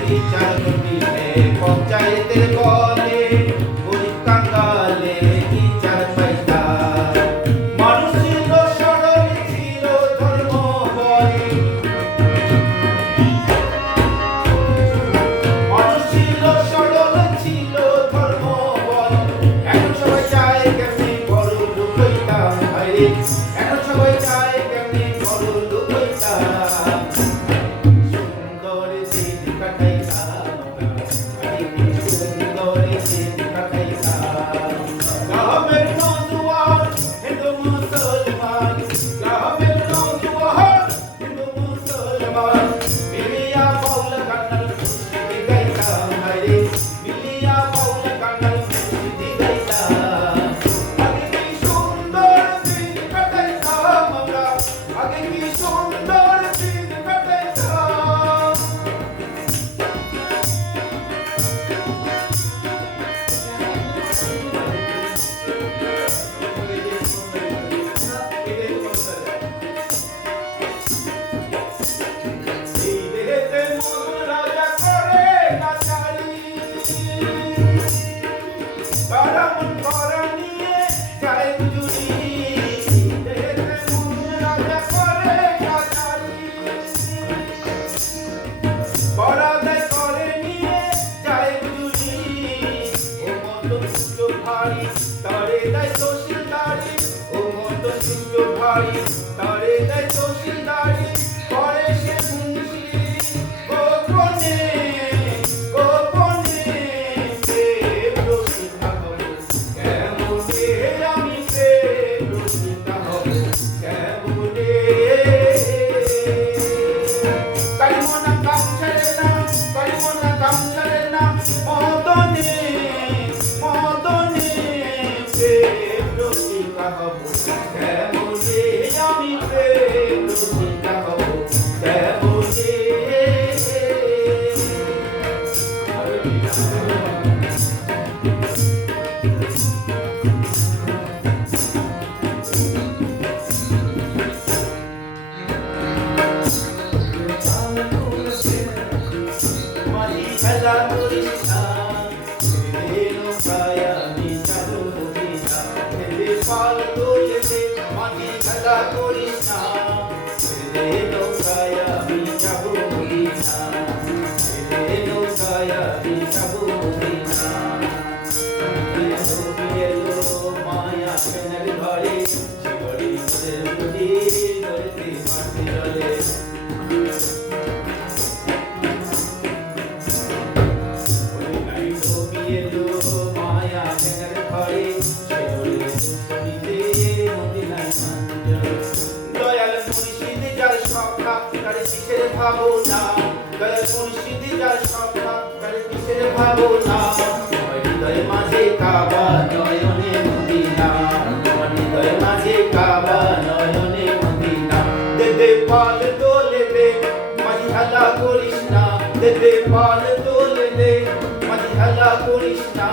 বিচার করবি পঞ্চায়েতের গল para, para. পাল তুলেছে মানে খেলা করিস না ছেলে নৌকায় আমি যাব বলি না ছেলে নৌকায় আমি যাব বলি না মায়া সেনের ঘরে কিসের ভাবো না দয়াল মুর্শিদি যার সংখ্যা তার কিসের ভাবো না হৃদয় মাঝে কাবা নয়নে মদিনা হৃদয় মাঝে কাবা নয়নে মদিনা দে দে পাল তোলে দে মাঝি হালা করিস না দে দে পাল তোলে দে মাঝি হালা করিস না